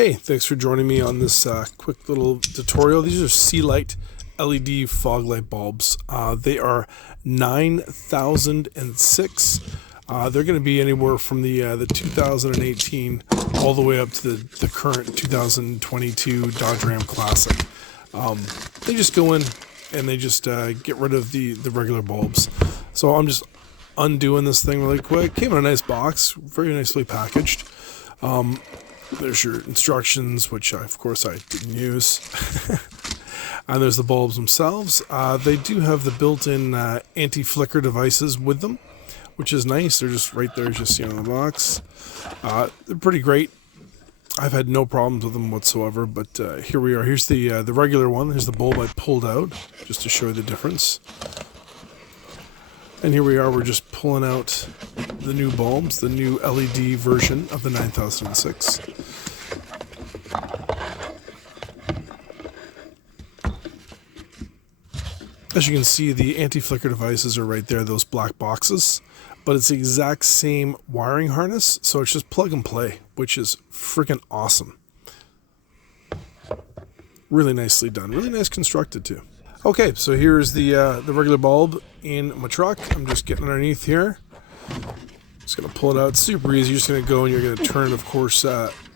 Hey, thanks for joining me on this quick little tutorial. These are Sealight LED fog light bulbs. They are 9006. They're going to be anywhere from the 2018 all the way up to the current 2022 Dodge Ram Classic. They just go in and they just get rid of the regular bulbs. So I'm just undoing this thing really quick. Came in a nice box, very nicely packaged. There's your instructions, which of course I didn't use. And there's the bulbs themselves. They do have the built-in anti-flicker devices with them, which is nice. They're just right there, just in the box. They're pretty great. I've had no problems with them whatsoever, but here we are. Here's the regular one. Here's the bulb I pulled out, just to show you the difference. And here we are, we're just pulling out the new bulbs, the new LED version of the 9006. As you can see, the anti-flicker devices are right there, those black boxes. But it's the exact same wiring harness, so it's just plug and play, which is freaking awesome. Really nicely done, really nice constructed too. Okay, so here's the regular bulb in my truck. I'm just getting underneath here. Just gonna pull it out. It's super easy. You're just gonna go and you're gonna turn, of course,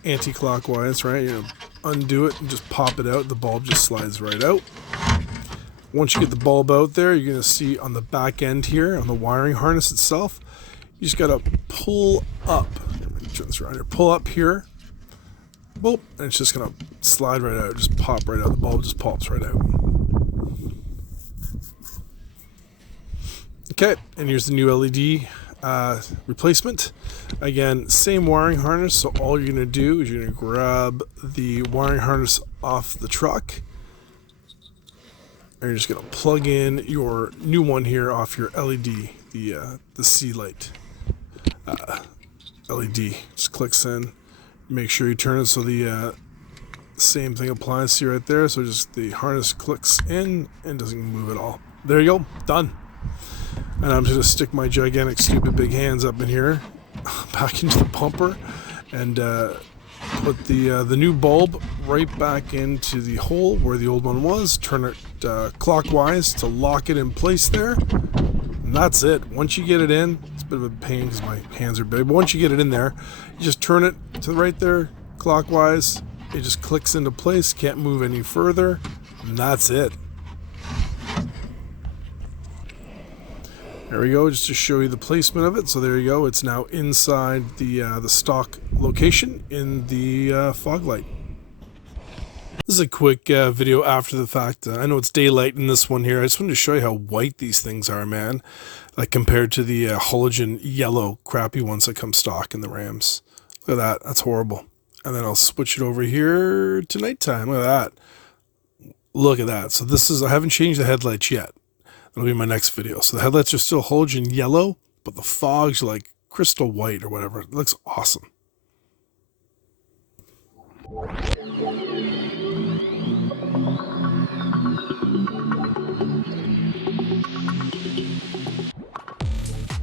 anti-clockwise, right? You're gonna undo it and just pop it out. The bulb just slides right out. Once you get the bulb out there, you're gonna see on the back end here, on the wiring harness itself, you just gotta pull up. Let me turn this around here. Pull up here. Boop, and it's just gonna slide right out. Just pop right out. The bulb just pops right out. Okay, and here's the new LED replacement. Again, same wiring harness, so all you're going to do is you're going to grab the wiring harness off the truck, and you're just going to plug in your new one here off your LED, the Sealight LED. Just clicks in. Make sure you turn it so the same thing applies. See right there, so just the harness clicks in and doesn't move at all. There you go, done. And I'm just going to stick my gigantic, stupid big hands up in here, back into the bumper, and put the new bulb right back into the hole where the old one was. Turn it clockwise to lock it in place there. And that's it. Once you get it in, it's a bit of a pain because my hands are big, but once you get it in there, you just turn it to right there, clockwise. It just clicks into place, can't move any further, and that's it. There we go, just to show you the placement of it. So there you go, it's now inside the stock location in the fog light. This is a quick video after the fact. I know it's daylight in this one here. I just wanted to show you how white these things are, man. Like compared to the halogen yellow crappy ones that come stock in the Rams. Look at that, that's horrible. And then I'll switch it over here to nighttime. Look at that. Look at that. So this is, I haven't changed the headlights yet. That'll be my next video. So the headlights are still halogen yellow, but the fog's like crystal white or whatever. It looks awesome.